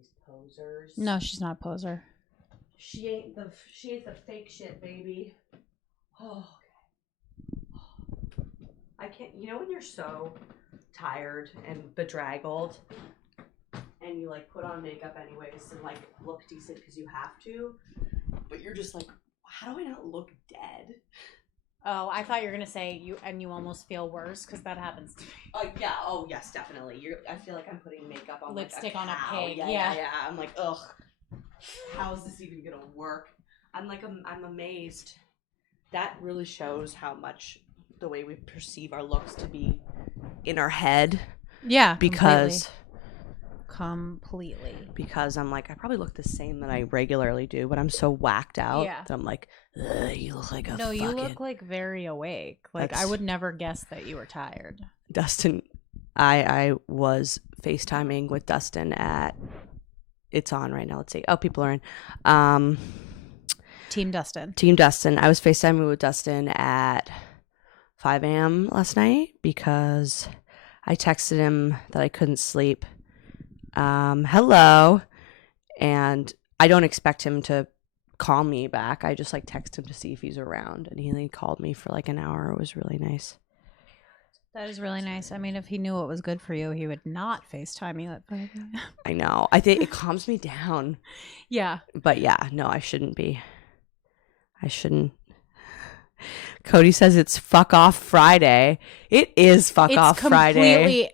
these posers. No, she's not a poser. She ain't the fake shit, baby. Oh, okay. I can't. You know when you're so tired and bedraggled, and you like put on makeup anyways and like look decent because you have to, but you're just like, how do I not look dead? Oh, I thought you were gonna say you almost feel worse because that happens to me. Yeah. Oh, yes, definitely. I feel like I'm putting makeup on Lipstick like on a pig. Yeah. I'm like, ugh. How is this even gonna work? I'm amazed. That really shows how much the way we perceive our looks to be in our head. Yeah, Because I'm like, I probably look the same that I regularly do, but I'm so whacked out that I'm like, you look like a No, you look like very awake. Like I would never guess that you were tired. Dustin, I was FaceTiming with Dustin at, it's on right now. Let's see. Oh, people are in. Team Dustin. I was FaceTiming with Dustin at 5 a.m. last night because I texted him that I couldn't sleep. Hello. And I don't expect him to call me back. I just like text him to see if he's around. And he called me for like an hour. It was really nice. That is really nice. I mean, if he knew what was good for you, he would not FaceTime you at 5 a.m. I know. I think it calms me down. Yeah. But yeah, no, I shouldn't be. I shouldn't. Cody says it's fuck off Friday. It is fuck off Friday.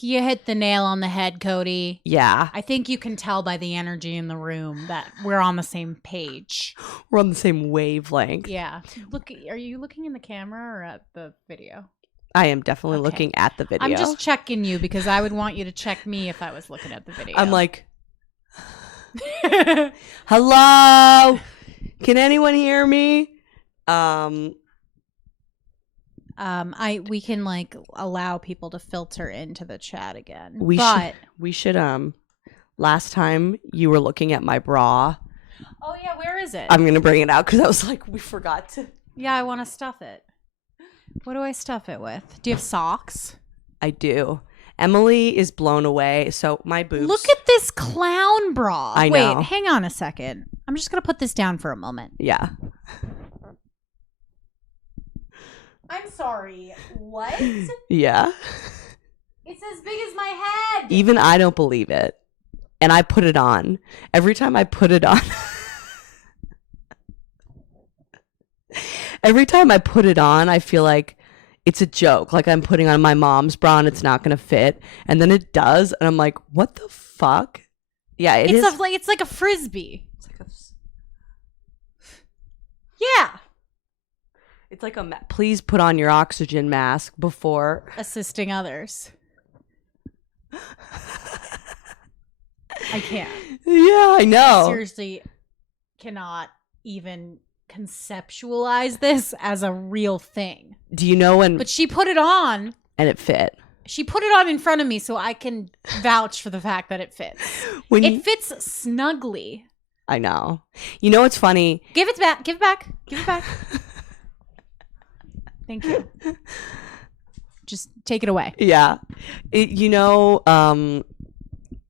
You hit the nail on the head, Cody. Yeah. I think you can tell by the energy in the room that we're on the same page. We're on the same wavelength. Yeah. Look, are you looking in the camera or at the video? I am definitely looking at the video. I'm just checking you because I would want you to check me if I was looking at the video. I'm like, hello? Can anyone hear me? We can like allow people to filter into the chat again. We should last time you were looking at my bra. Oh yeah, where is it? I'm gonna bring it out because I was like, we forgot to. Yeah, I want to stuff it. What do I stuff it with? Do you have socks? I do. Emily is blown away. So my boobs. Look at this clown bra. I know. Wait, hang on a second. I'm just gonna put this down for a moment. Yeah. I'm sorry. What? Yeah. It's as big as my head. Even I don't believe it. And I put it on. Every time I put it on. I feel like it's a joke. Like I'm putting on my mom's bra and it's not going to fit. And then it does. And I'm like, what the fuck? Yeah, it's like a Frisbee. It's like yeah. It's like please put on your oxygen mask before assisting others. I can't. Yeah, I know. I seriously cannot even conceptualize this as a real thing. Do you know when? But she put it on. And it fit. She put it on in front of me so I can vouch for the fact that it fits. It fits snugly. I know. You know what's funny? Give it back. Give it back. Give it back. Thank you. Just take it away. Yeah.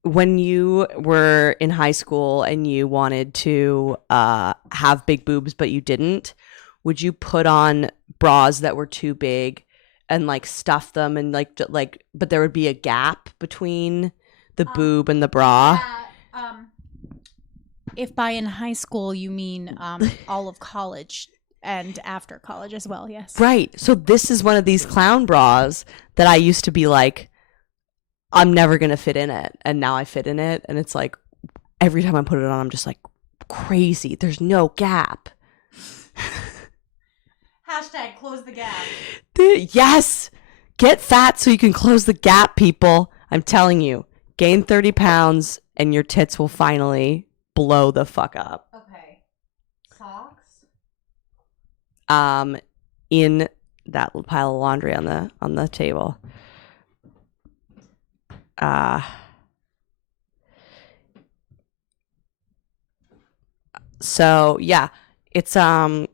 When you were in high school and you wanted to have big boobs but you didn't, would you put on bras that were too big and like stuff them and like but there would be a gap between the boob and the bra? If by in high school you mean all of college and after college as well, yes. Right. So this is one of these clown bras that I used to be like, I'm never going to fit in it. And now I fit in it. And it's like, every time I put it on, I'm just like, crazy. There's no gap. Hashtag close the gap. Yes. Get fat so you can close the gap, people. I'm telling you. Gain 30 pounds and your tits will finally blow the fuck up. Okay. Socks? In that pile of laundry on the table. So yeah, it's I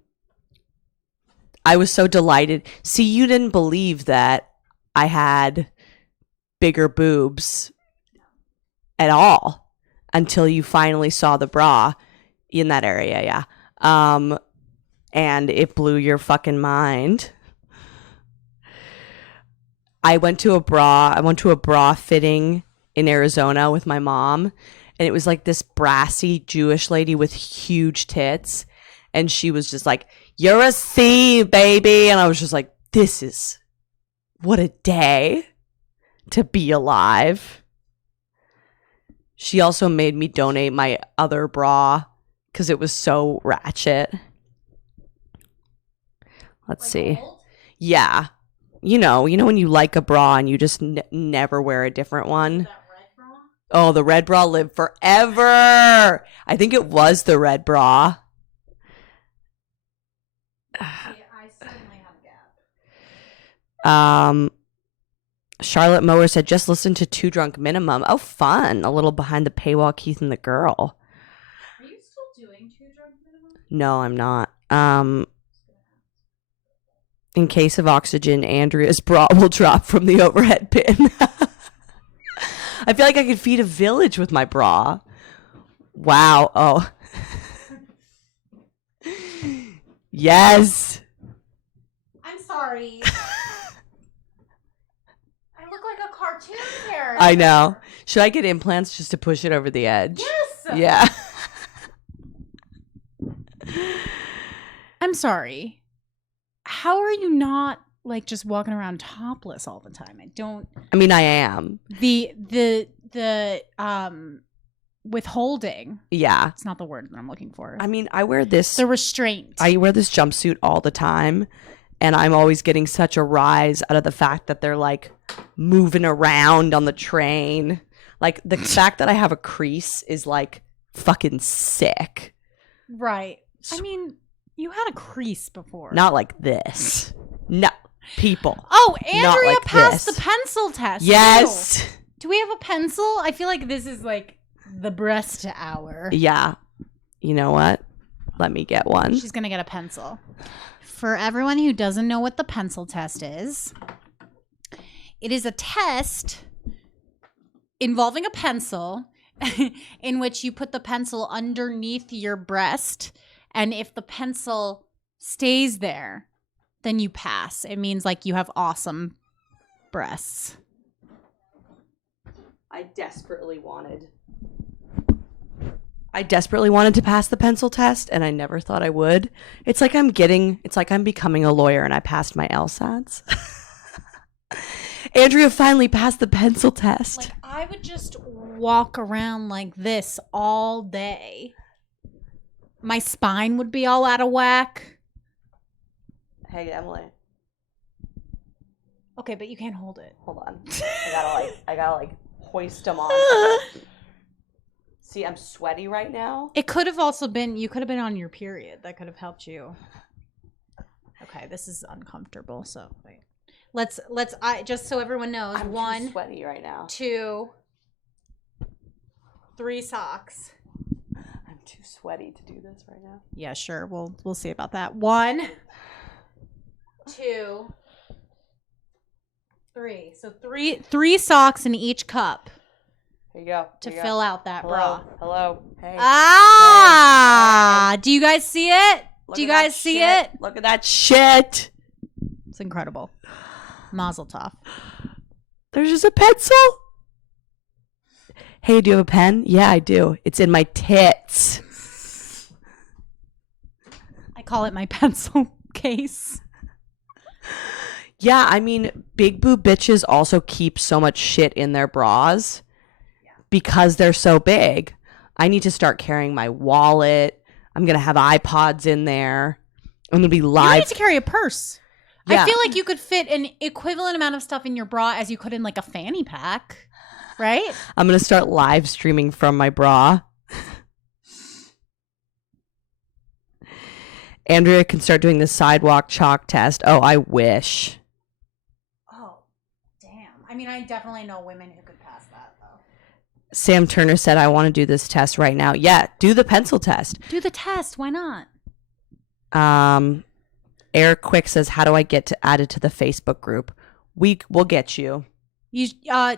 was so delighted. See, you didn't believe that I had bigger boobs at all. until you finally saw the bra in that area. Yeah. And it blew your fucking mind. I went to a bra fitting in Arizona with my mom, and it was like this brassy Jewish lady with huge tits, and she was just like, "You're a C, baby," and I was just like, "This is what a day to be alive." She also made me donate my other bra because it was so ratchet. Let's see. Yeah. You know when you like a bra and you just never wear a different one? That red bra? Oh, the red bra lived forever. I think it was the red bra. I certainly have a gap. Charlotte Mower said, just listen to Two Drunk Minimum. Oh, fun. A little behind the paywall, Keith and the Girl. Are you still doing Two Drunk Minimum? No, I'm not. In case of oxygen, Andrea's bra will drop from the overhead bin. I feel like I could feed a village with my bra. Wow. Oh. Yes. I'm sorry. I look like a cartoon character. I know. Should I get implants just to push it over the edge? Yes. Yeah. I'm sorry. How are you not like just walking around topless all the time? I mean, I am. The withholding. Yeah. It's not the word that I'm looking for. I mean, I wear this. The restraint. I wear this jumpsuit all the time, and I'm always getting such a rise out of the fact that they're like moving around on the train. Like the fact that I have a crease is like fucking sick. Right. I mean, you had a crease before. Not like this. No, people. Oh, Andrea like passed this. the pencil test. Yes. Too. Do we have a pencil? I feel like this is like the breast hour. Yeah. You know what? Let me get one. She's going to get a pencil. For everyone who doesn't know what the pencil test is, it is a test involving a pencil in which you put the pencil underneath your breast, and if the pencil stays there, then you pass. It means like you have awesome breasts. I desperately wanted to pass the pencil test, and I never thought I would. It's like I'm becoming a lawyer, and I passed my LSATs. Andrea finally passed the pencil test. Like, I would just walk around like this all day. My spine would be all out of whack. Hey, Emily. Okay, but you can't hold it. Hold on. I gotta hoist them on. See, I'm sweaty right now. It could have also been, you could have been on your period. That could have helped you. Okay, this is uncomfortable, so wait. Let's just so everyone knows. I'm One, too sweaty right now. 2, 3 socks. I'm too sweaty to do this right now. Yeah, sure. We'll see about that. 1, 2, 3. So three socks in each cup Here you go. to fill out that bra. Hello. Hey. Ah! Do you guys see it? Look Do you at that guys see shit. it? Look at that shit. It's incredible. Mazel tov. There's just a pencil. Hey, do you have a pen? Yeah, I do. It's in my tits. I call it my pencil case. Yeah, I mean, big boob bitches also keep so much shit in their bras because they're so big. I need to start carrying my wallet. I'm going to have iPods in there. I'm going to be You don't live. need to carry a purse. Yeah. I feel like you could fit an equivalent amount of stuff in your bra as you could in like a fanny pack, right? I'm going to start live streaming from my bra. Andrea can start doing the sidewalk chalk test. Oh, I wish. Oh, damn. I mean, I definitely know women who could pass that, though. Sam Turner said, I want to do this test right now. Yeah, do the pencil test. Do the test. Why not? Eric Quick says, how do I get added to the Facebook group? We'll get you. You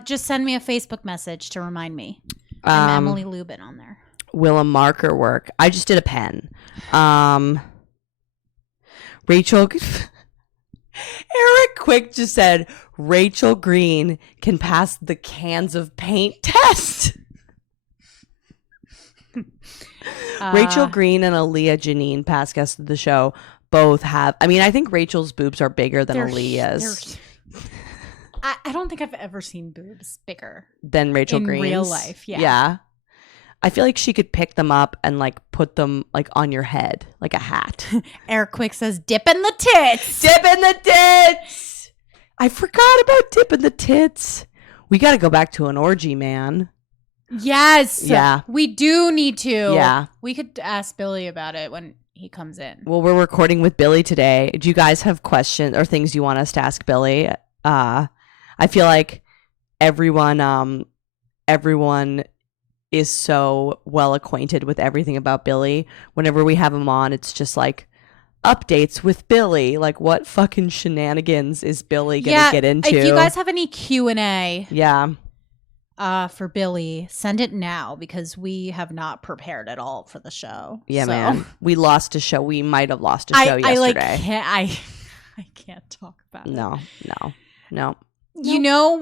just send me a Facebook message to remind me. And Emily Lubin on there. Will a marker work? I just did a pen. Rachel. Eric Quick just said Rachel Green can pass the cans of paint test. Rachel Green and Aaliyah Janine, past guests of the show, both have. I mean, I think Rachel's boobs are bigger than Aaliyah's. I don't think I've ever seen boobs bigger Than Rachel in Green's. real life. Yeah. Yeah. I feel like she could pick them up and like put them like on your head, like a hat. Eric Quick says, "Dip in the tits." Dip in the tits. I forgot about dip in the tits. We got to go back to an orgy, man. Yes. Yeah. We do need to. Yeah. We could ask Billy about it when he comes in. Well, we're recording with Billy today. Do you guys have questions or things you want us to ask Billy? I feel like everyone is so well acquainted with everything about Billy. Whenever we have him on, it's just like updates with Billy. Like, what fucking shenanigans is Billy gonna get into? If you guys have any Q&A for Billy, send it now because we have not prepared at all for the show. Yeah, So, man. We lost a show. We might have lost a show yesterday. I can't talk about it. No. You know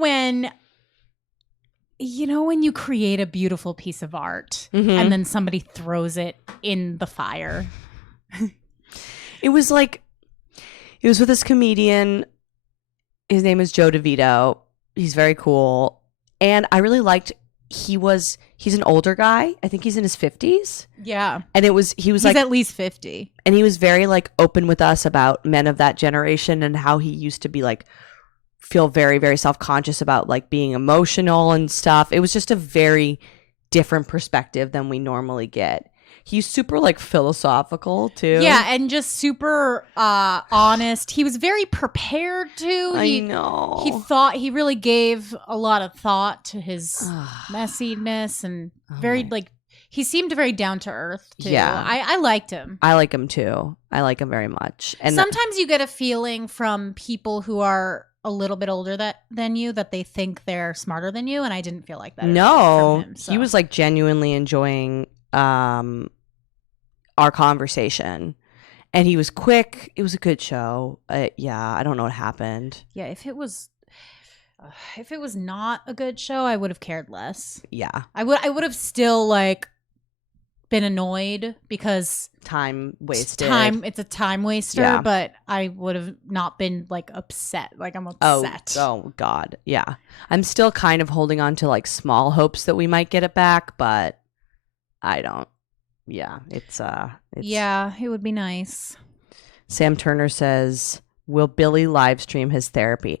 when you create a beautiful piece of art and then somebody throws it in the fire. It was with this comedian. His name is Joe DeVito. He's very cool. And I really liked, he's an older guy. I think he's in his 50s. Yeah. And he's like at least 50. And he was very like open with us about men of that generation and how he used to be like feel very, very self-conscious about like being emotional and stuff. It was just a very different perspective than we normally get. He's super like philosophical too. Yeah, and just super honest. He was very prepared too. I know. He really gave a lot of thought to his messiness and he seemed very down to earth too. Yeah. I liked him. I like him too. I like him very much. And sometimes you get a feeling from people who are a little bit older than you that they think they're smarter than you, and I didn't feel like that. No, from him, he was like genuinely enjoying our conversation, and he was quick. It was a good show. I don't know what happened. Yeah, if it was not a good show, I would have cared less. Yeah, I would have still like been annoyed because time wasted. It's a time waster, Yeah. but I would have not been like upset. Like I'm upset. Oh God. Yeah. I'm still kind of holding on to like small hopes that we might get it back, but I don't. Yeah. It's yeah, it would be nice. Sam Turner says, will Billy live stream his therapy?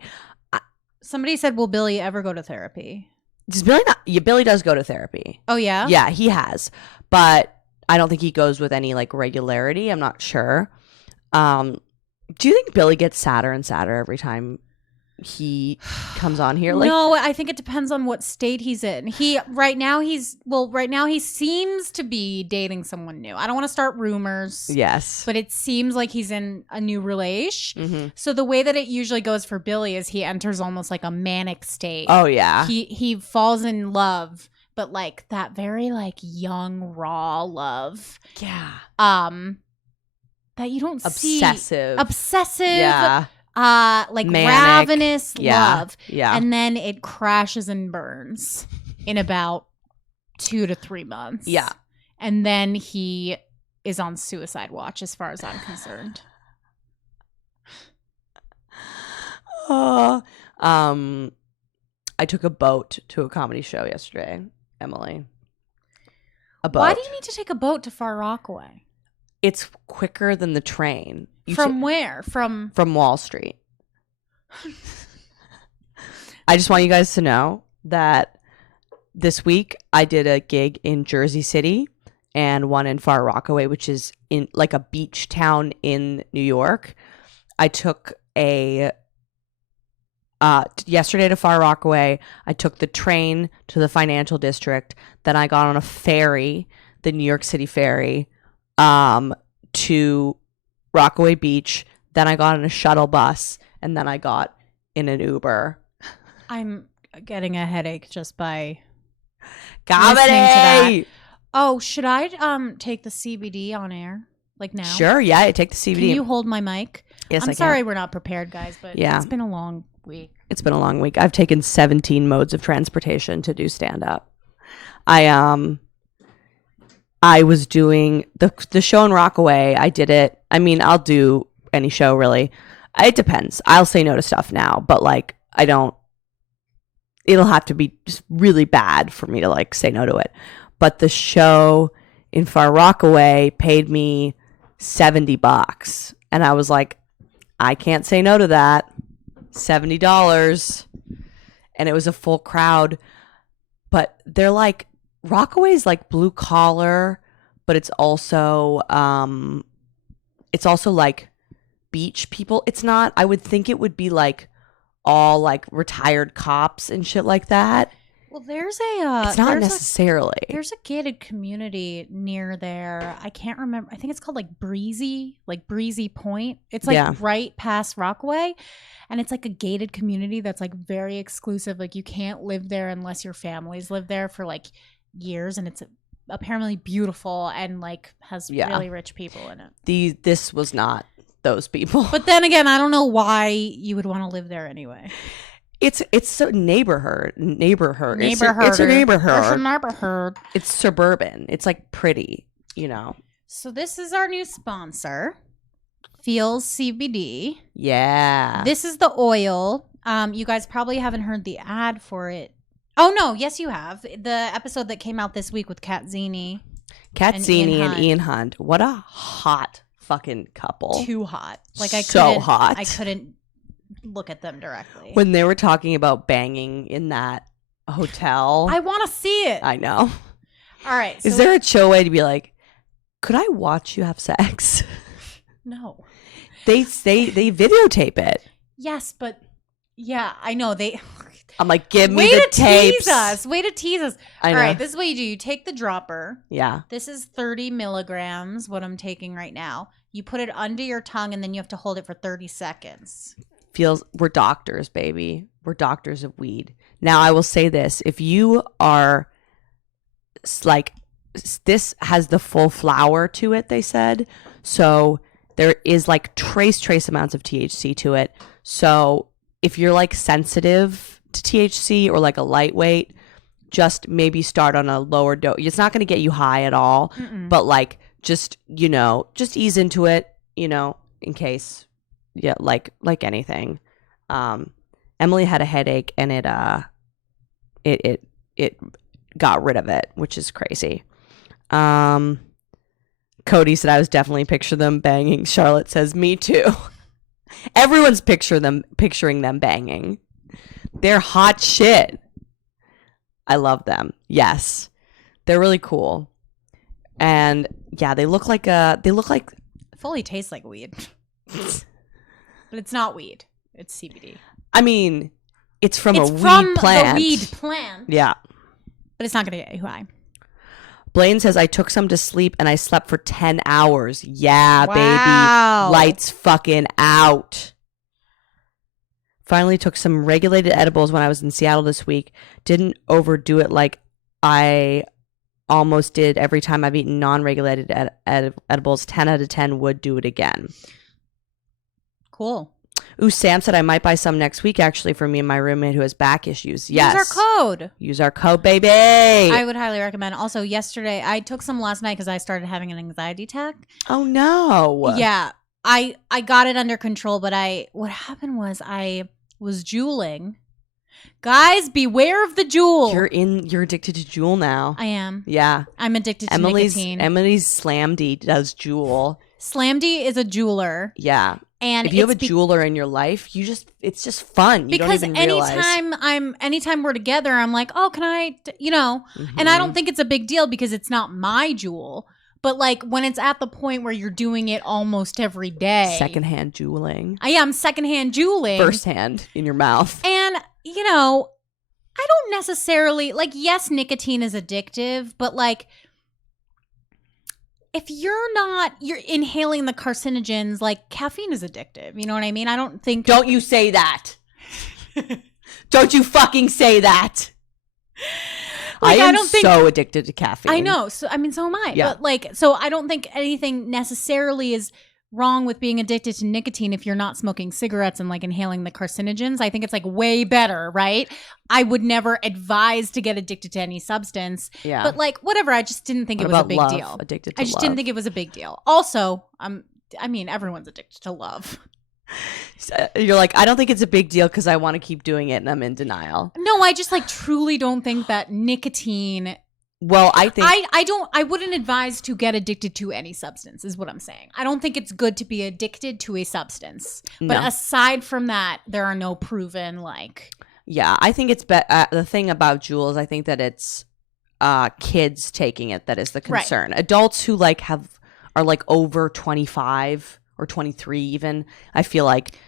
Somebody said, will Billy ever go to therapy? Does Billy not? Yeah, Billy does go to therapy. Oh yeah? Yeah, he has. But I don't think he goes with any like regularity. I'm not sure. Do you think Billy gets sadder and sadder every time he comes on here? Like, no, I think it depends on what state he's in. Right now he seems to be dating someone new. I don't want to start rumors. yes. But it seems like he's in a new relation. Mm-hmm. So the way that it usually goes for Billy is he enters almost like a manic state. Oh yeah. He falls in love, but like that very like young raw love. Yeah. That you don't Obsessive. see. Obsessive. Yeah. Like Manic. ravenous Yeah. love. Yeah. And then it crashes and burns in about 2 to 3 months. Yeah. And then he is on suicide watch as far as I'm concerned. I took a boat to a comedy show yesterday, Emily. A boat. Why do you need to take a boat to Far Rockaway? It's quicker than the train. From where? From Wall Street. I just want you guys to know that this week I did a gig in Jersey City and one in Far Rockaway, which is in like a beach town in New York. I took yesterday to Far Rockaway. I took the train to the financial district. Then I got on a ferry, the New York City ferry, to Rockaway Beach. Then I got on a shuttle bus, and then I got in an Uber. I'm getting a headache just by listening to that. Comedy. Oh, should I take the CBD on air? Like now? Sure, yeah, take the CBD. Can you hold my mic? Yes, I'm I sorry can. we're not prepared, guys, but Yeah. it's been a long week. It's been a long week. I've taken 17 modes of transportation to do stand up. I was doing the show in Rockaway. I did it. I mean, I'll do any show really. It depends. I'll say no to stuff now, but like I don't. It'll have to be just really bad for me to like say no to it. But the show in Far Rockaway paid me $70, and I was like, I can't say no to that. $70, and it was a full crowd. But they're like, Rockaway's like blue collar, but it's also like beach people. It's not. I would think it would be like all like retired cops and shit like that. Well, there's a It's not necessarily. there's a gated community near there. I can't remember. I think it's called like Breezy Point. It's like Yeah. right past Rockaway, and it's like a gated community that's like very exclusive. Like you can't live there unless your families live there for like years, and it's apparently beautiful and like has Yeah. really rich people in it. This was not those people. But then again, I don't know why you would want to live there anyway. It's a neighborhood. It's a Neighborhood. neighborhood. It's suburban. It's like pretty, you know. So this is our new sponsor, Feels CBD. Yeah. This is the oil. You guys probably haven't heard the ad for it. Oh no, yes you have. The episode that came out this week with Kat Zini. Kat and Zini Ian and Hunt. Ian Hunt. What a hot fucking couple. Too hot. Like So hot. I couldn't look at them directly. When they were talking about banging in that hotel. I want to see it. I know. All right. Is so- there a chill way to be like, could I watch you have sex? No. They videotape it. Yes, but yeah, I know they. I'm like, give me Way the to tapes. tease us. Way to tease us. I know. All right, this is what you do. You take the dropper. Yeah. This is 30 milligrams, what I'm taking right now. You put it under your tongue, and then you have to hold it for 30 seconds. We're doctors, baby. We're doctors of weed. Now, I will say this. If you are like, this has the full flower to it, they said. So there is like trace amounts of THC to it. So if you're like sensitive to THC or like a lightweight, just maybe start on a lower dose. It's not going to get you high at all, but like just, you know, just ease into it, you know, in case. Yeah, like anything. Emily had a headache and it got rid of it, which is crazy. Cody said I was definitely picturing them banging. Charlotte says me too. Everyone's picturing them banging. They're hot shit. I love them. Yes. They're really cool. And yeah, they look like It fully tastes like weed. But it's not weed. It's CBD. I mean, it's from It's a from weed plant. the weed plant. Yeah. But it's not going to get you high. Blaine says I took some to sleep and I slept for 10 hours. Yeah, Wow. baby. Lights fucking out. Finally took some regulated edibles when I was in Seattle this week. Didn't overdo it like I almost did every time I've eaten non-regulated edibles. 10 out of 10 would do it again. Cool. Ooh, Sam said I might buy some next week actually for me and my roommate who has back issues. Yes. Use our code. Use our code, baby. I would highly recommend. Also, yesterday, I took some last night because I started having an anxiety attack. Oh, no. Yeah. I got it under control, but what happened was I was juuling. Guys, beware of the jewel. You're addicted to Juul now. I am. Yeah. I'm addicted to nicotine. Emily's Slamdy does Juul. Slamdy is a jeweler. Yeah. And if you have a jeweler in your life, it's just fun. You because don't even realize. anytime we're together, I'm like, oh, can I, and I don't think it's a big deal because it's not my jewel. But like when it's at the point where you're doing it almost every day. Secondhand jeweling. I am secondhand jeweling. Firsthand in your mouth. And, I don't necessarily, like, yes, nicotine is addictive, but like, if you're inhaling the carcinogens, like caffeine is addictive. You know what I mean? I don't think. Don't you say that. Don't you fucking say that. like, I am don't think so addicted to caffeine. I know. So I mean, so am I. Yeah. But like, so I don't think anything necessarily is wrong with being addicted to nicotine if you're not smoking cigarettes and like inhaling the carcinogens. I think it's like way better, right? I would never advise to get addicted to any substance. Yeah. But like, whatever. I just didn't think What it was a about big love? deal. Addicted to I just love. didn't think it was a big deal. Also, I mean, everyone's addicted to love. You're like, I don't think it's a big deal because I want to keep doing it and I'm in denial. No, I just like truly don't think that nicotine. Well, I think I wouldn't advise to get addicted to any substance is what I'm saying. I don't think it's good to be addicted to a substance. But No. aside from that, there are no proven like yeah, I think it's the thing about Juuls, I think that it's kids taking it that is the Right. concern. Adults who like are like over 25 or 23 even, I feel like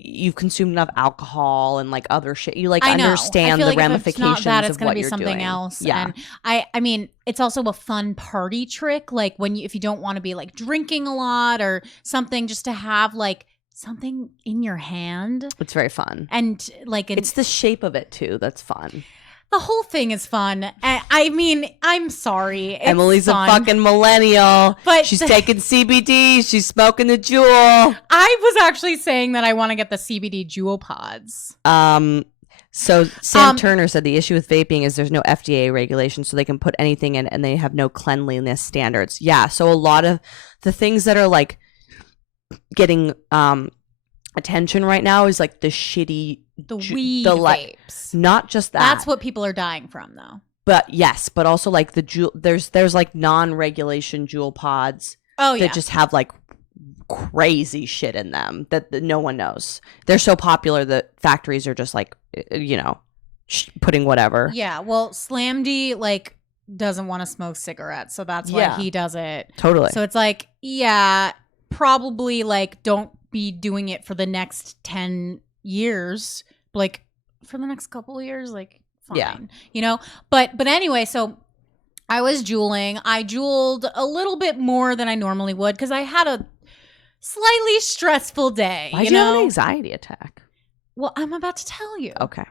you've consumed enough alcohol and like other shit. You like I know. I understand feel the like if it's ramifications not that, it's of gonna what be you're something doing. else. Yeah. And I mean, it's also a fun party trick. Like if you don't want to be like drinking a lot or something, just to have like something in your hand It's very fun. and like It's the shape of it too that's fun. the whole thing is fun. I mean, I'm sorry. It's Emily's fun. a fucking millennial. But she's taking CBD. She's smoking the Juul. I was actually saying that I want to get the CBD Juul pods. So Sam Turner said the issue with vaping is there's no FDA regulation, so they can put anything in and they have no cleanliness standards. Yeah, so a lot of the things that are like getting attention right now is like the shitty The weed the vapes. not just that. That's what people are dying from, though. But yes, but also like the Juul, there's like non-regulation Juul pods Oh that yeah. just have like crazy shit in them that no one knows. They're so popular that factories are just like, putting whatever. Yeah. Well, Slamdy like doesn't want to smoke cigarettes, so that's why Yeah. he does it. Totally. So it's like, yeah, probably like don't be doing it for the next 10 years, like for the next couple of years, like fine, Yeah. But anyway, so I was juuling. I juuled a little bit more than I normally would because I had a slightly stressful day. Why'd you have an anxiety attack? Well, I'm about to tell you. Okay.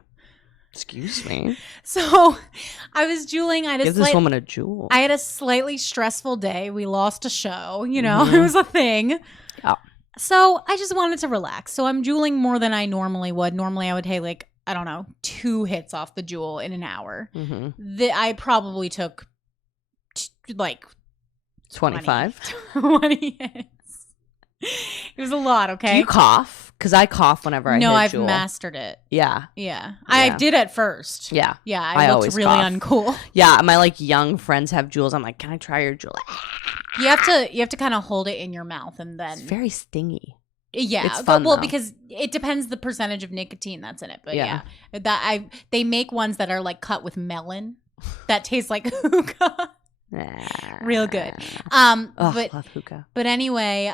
Excuse me. So I was juuling. Give this woman a Juul. I had a slightly stressful day. We lost a show, it Mhm. was a thing. Oh. So I just wanted to relax. So I'm juuling more than I normally would. Normally I would take like, I don't know, 2 hits off the Juul in an hour. Mm-hmm. I probably took like 25. 20 hits. It was a lot, okay? Do you cough? Because I cough whenever I no, hit I've Juul. mastered it. Yeah. Yeah. I did at first. Yeah. Yeah, I I looked always really cough. uncool. Yeah. My like young friends have Juuls. I'm like, can I try your Juul? You have to kind of hold it in your mouth and then It's very stingy. yeah, it's fun, well though. because it depends the percentage of nicotine that's in it. But Yeah. yeah, they make ones that are like cut with melon that taste like hookah. Real good. Ugh, But love hookah. But anyway,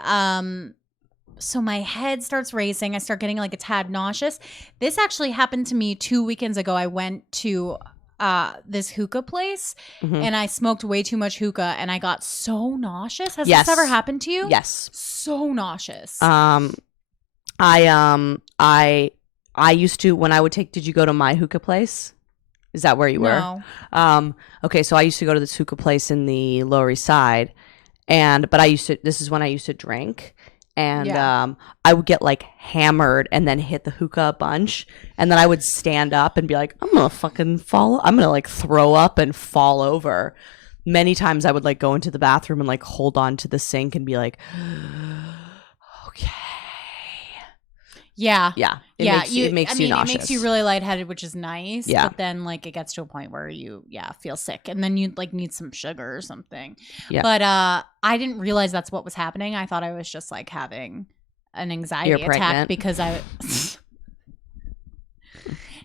so my head starts racing. I start getting like a tad nauseous. This actually happened to me 2 weekends ago. I went to this hookah place Mhm. and I smoked way too much hookah and I got so nauseous. Has Yes. this ever happened to you? Yes. So nauseous. I used to when I would take. Did you go to my hookah place? Is that where you were? No. Okay, so I used to go to this hookah place in the Lower East Side, but I used to. This is when I used to drink, and Yeah. I would get like hammered and then hit the hookah a bunch, and then I would stand up and be like, I'm gonna fucking fall. I'm gonna like throw up and fall over. Many times I would like go into the bathroom and like hold on to the sink and be like, okay. Yeah. Yeah. It Yeah, makes you nauseous. It makes you really lightheaded, which is nice. Yeah. But then like it gets to a point where you feel sick and then you like need some sugar or something. Yeah. But I didn't realize that's what was happening. I thought I was just like having an anxiety You're attack pregnant. because I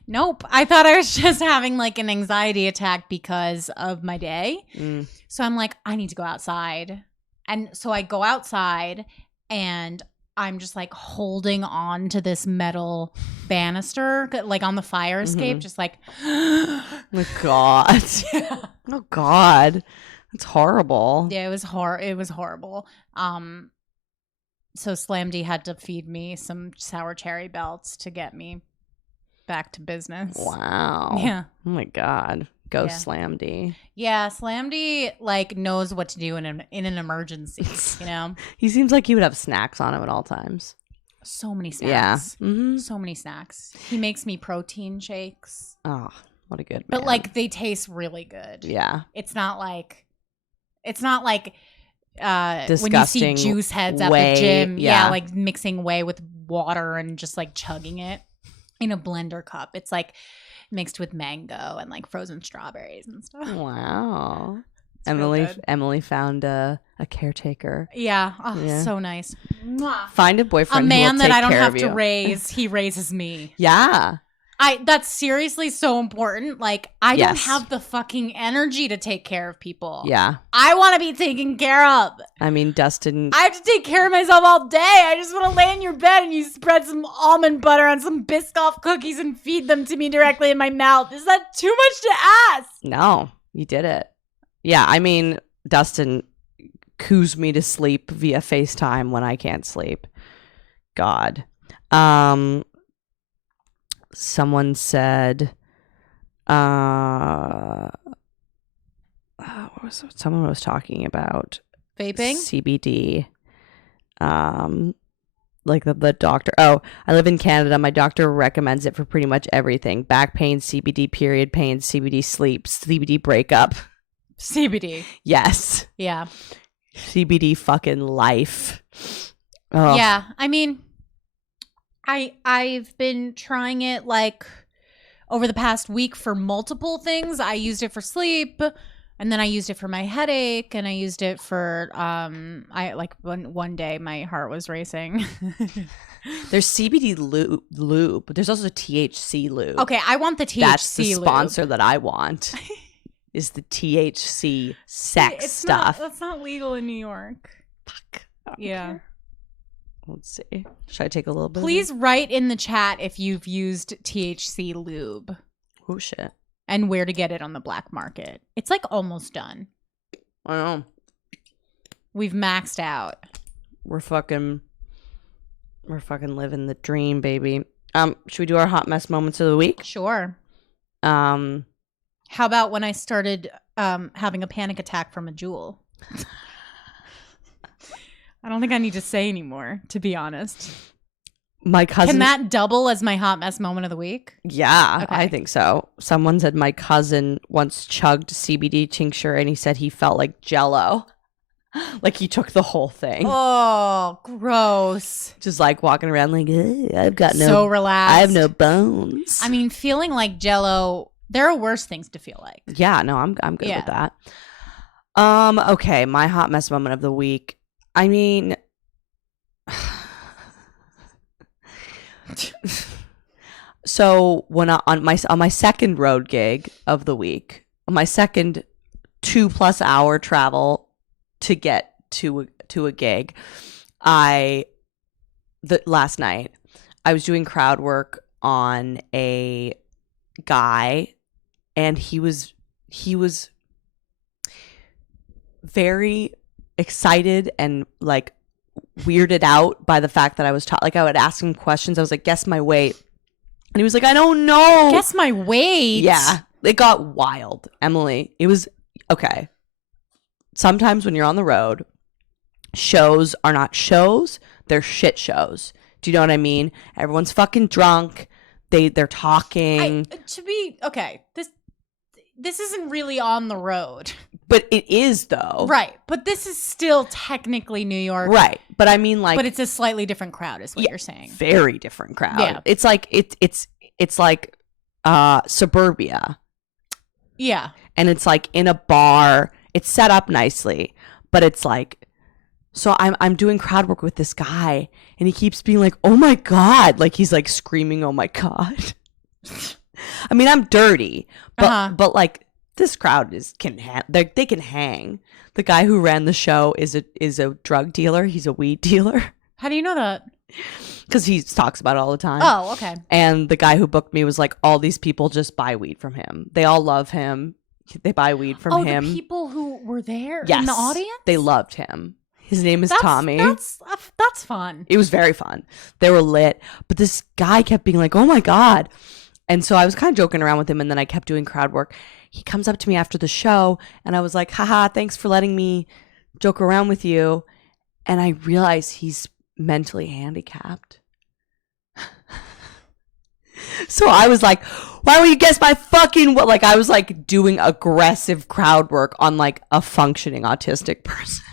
Nope. I thought I was just having like an anxiety attack because of my day. Mm. So I'm like, I need to go outside. And so I go outside and I'm just like holding on to this metal banister, like on the fire escape, Mhm. just like, Oh my God. Oh God. That's horrible. yeah, it was horrible. So Slamdy had to feed me some sour cherry belts to get me back to business. Wow. Yeah. Oh my God. Go Yeah. Slam D. Yeah, Slamdy like knows what to do in an emergency. You know, He seems like he would have snacks on him at all times. so many Yeah. snacks. Mm-hmm. So many snacks. He makes me protein shakes, Oh, what a good man. but like they taste really good. yeah. It's not like when you see Disgusting juice heads at whey, the gym. yeah. Yeah, like mixing whey with water and just like chugging it in a blender cup. It's like mixed with mango and like frozen strawberries and stuff. Wow. It's real good. Emily found a caretaker. Yeah. Oh, Yeah. so nice. Mwah. Find a A boyfriend. who man will that take I don't care have of to you. raise, he raises me. Yeah. That's seriously so important. Like I don't Yes. have the fucking energy to take care of people. Yeah. I want to be taken care of. I mean, Dustin. I have to take care of myself all day. I just want to lay in your bed and you spread some almond butter on some Biscoff cookies and feed them to me directly in my mouth. Is that too much to ask? No, you did it. Yeah. I mean, Dustin coos me to sleep via FaceTime when I can't sleep. God. Someone said, what was it? Someone was talking about Vaping? CBD. Like the doctor. Oh, I live in Canada. My doctor recommends it for pretty much everything: back pain, CBD, period pain, CBD sleep, CBD breakup. CBD. Yes, Yeah. CBD fucking life. Oh, Yeah. I mean, I've been trying it like over the past week for multiple things. I used it for sleep, and then I used it for my headache, and I used it for I like one day my heart was racing. There's CBD lube, but there's also THC lube. Okay, I want the THC That's the lube. sponsor that I want. Is the THC sex It's stuff? That's not legal in New York. Fuck. I don't Yeah. care. Let's see. Should I take a little bit? Please write in the chat if you've used THC lube Oh shit. and where to get it on the black market. It's like almost done. I know. We've maxed out. We're fucking living the dream, baby. Should we do our hot mess moments of the week? Sure. Um, How about when I started having a panic attack from a jewel? I don't think I need to say anymore, to be honest. my cousin. Can that double as my hot mess moment of the week? Yeah, Okay. I think so. Someone said my cousin once chugged CBD tincture and he said he felt like Jello. Like he took the whole thing. Oh, gross. Just like walking around like, I've got no, So relaxed. I have no bones. I mean, feeling like Jello, there are worse things to feel like. Yeah, no, I'm good Yeah. with that. Okay, my hot mess moment of the week. I mean, so when on my second road gig of the week, on my second 2+ hour travel to get to a gig, last night I was doing crowd work on a guy, and he was very excited and like weirded out by the fact that I was like I would ask him questions. I was like, guess my weight, and he was like, I don't know. Guess my weight. Yeah, it got wild, Emily. It was okay. Sometimes when you're on the road, shows are not shows, they're shit shows. Do you know what I mean? Everyone's fucking drunk. They're talking. To be okay, this isn't really on the road. But it is though. Right. But this is still technically New York. Right. But I mean, like, But it's a slightly different crowd is what Yeah. you're saying. very different crowd. Yeah. It's like it's like suburbia. Yeah. And it's like in a bar. It's set up nicely, but it's like, so I'm doing crowd work with this guy, and he keeps being like, "Oh my god!" Like he's like screaming, "Oh my god!" I mean, I'm dirty, Uh-huh. but like this crowd they can hang. The guy who ran the show is a drug dealer. He's a weed dealer How do you know that? because he talks about it all the time. Oh, okay. And the guy who booked me was like, all these people just buy weed from him. They all love him. They buy weed from him. The people who were there Yes. in the audience? They loved him. His name is That's- Tommy. That's fun. It was very fun. They were lit. But this guy kept being like, oh my God. And so I was kind of joking around with him, and then I kept doing crowd work. he comes up to me after the show, and I was like, haha, thanks for letting me joke around with you. And I realized he's mentally handicapped. So I was like, why don't you guess my fucking what? Like, I was like doing aggressive crowd work on like a functioning autistic person.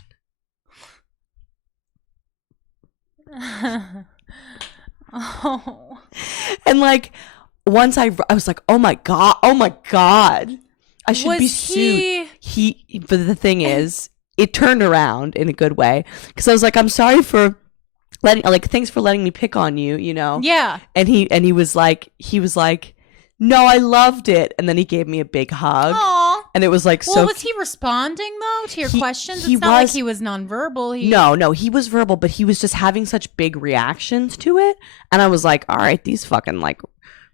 Oh. And like, once I was like, oh my God, I should be sued. But the thing is, it turned around in a good way, because I was like, I'm sorry for thanks for letting me pick on you, you know? Yeah. And he was like, no, I loved it. And then he gave me a big hug. Aw. And it was like, Well, so was he responding though to your questions? he It's not like was- he was nonverbal. No, he was verbal, but he was just having such big reactions to it. And I was like, all right, these fucking like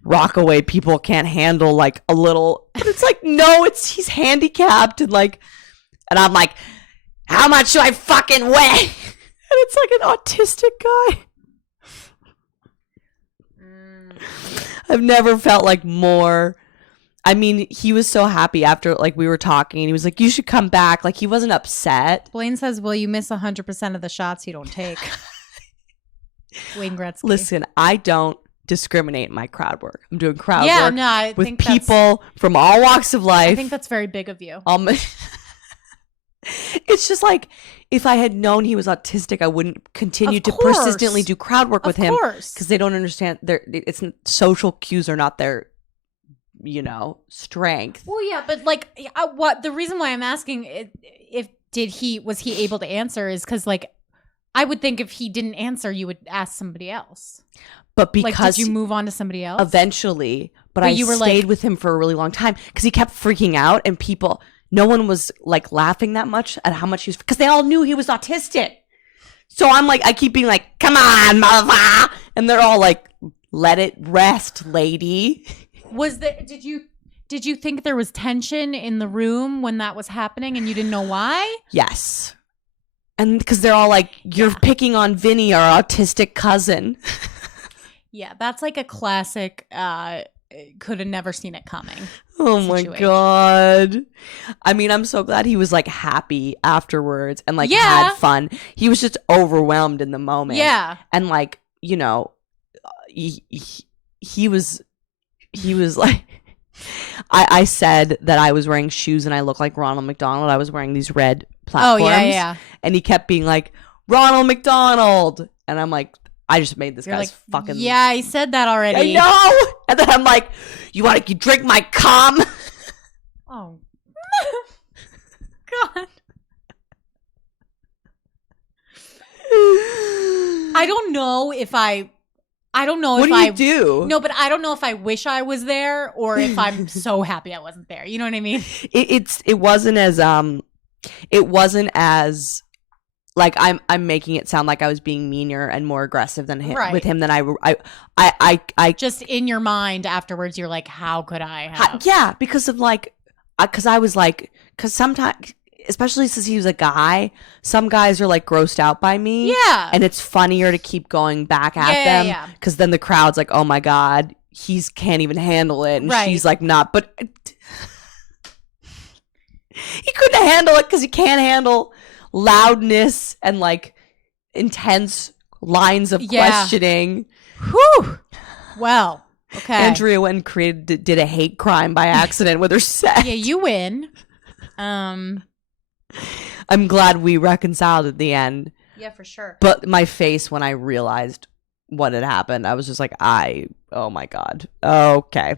Rockaway people can't handle like a little. And it's like, no, he's handicapped, and I'm like, how much do I fucking weigh? And it's like an autistic guy. I've never felt like more. I mean, he was so happy after like we were talking, and he was like, you should come back. Like, he wasn't upset. Blaine says, "Well, you miss 100% of the shots you don't take." Wayne Gretzky. Listen, I don't discriminate in my crowd work. I'm doing crowd Yeah, work no, I with think people from all walks of life. I think that's very big of you. It's just like, if I had known he was autistic, I wouldn't continue Of to course. persistently do crowd work with him, course. because they don't understand social cues are not their, strength. Well, yeah, but like, what the reason why I'm asking was he able to answer is because like, I would think if he didn't answer, you would ask somebody else. But Like, because did you move on to somebody else eventually, but I you were stayed like- with him for a really long time, because he kept freaking out, and no one was like laughing that much at how much he was, because they all knew he was autistic. So I'm like, I keep being like, come on, motherfucker. And they're all like, let it rest, lady. Did you think there was tension in the room when that was happening and you didn't know why? Yes. And because they're all like, you're picking on Vinny, our autistic cousin. Yeah, that's like a classic could have never seen it coming. Oh my situation. God. I mean, I'm so glad he was like happy afterwards and like Yeah. had fun. He was just overwhelmed in the moment. Yeah. And like, he was like, I said that I was wearing shoes and I look like Ronald McDonald. I was wearing these red platforms. Oh, yeah. And he kept being like, Ronald McDonald. And I'm like, I just made this You're guy's like, fucking. yeah, I said that already. I know. And then I'm like, you want to drink my cum? Oh. God. I don't know if I don't know What if do you do? No, but I don't know if I wish I was there or if I'm so happy I wasn't there. You know what I mean? It wasn't as like I'm making it sound like I was being meaner and more aggressive than him Right. with him than I Just in your mind afterwards, you're like, how could I have? yeah, because of like, because I was like, because sometimes, especially since he was a guy, some guys are like grossed out by me. Yeah. And it's funnier to keep going back at Yeah, them. yeah. Because then the crowd's like, oh my God, he's can't even handle it. And Right. she's like, not. But he couldn't handle it because he can't handle loudness and like intense lines of Yeah. questioning. Whew. Well, okay. Andrea went and did a hate crime by accident with her set. Yeah, you win. I'm glad we reconciled at the end. Yeah, for sure. But my face when I realized what had happened, I was just like, oh my God. Okay.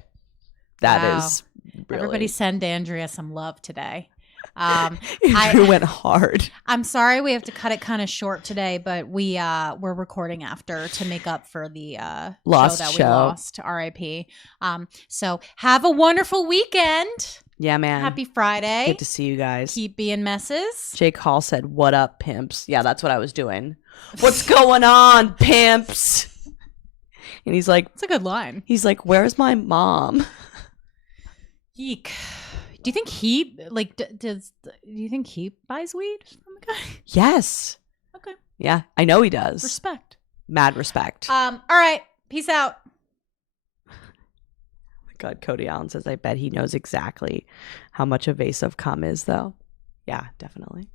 That is Wow. really. Everybody send Andrea some love today. Andrew went hard. I'm sorry we have to cut it kind of short today, but we're recording after to make up for the Lost show that we show. lost. R.I.P. So have a wonderful weekend. Yeah, man. Happy Friday. Good to see you guys. Keep being messes. Jake Hall said, "What up, pimps?" Yeah, that's what I was doing. What's going on, pimps? And he's like, It's a good line. "Where's my mom?" Eek. Do you think he do you think he buys weed from the guy? Yes. Okay. Yeah, I know he does. Respect. Mad respect. All right. Peace out. God, Cody Allen says, I bet he knows exactly how much a vase of cum is, though. Yeah, definitely.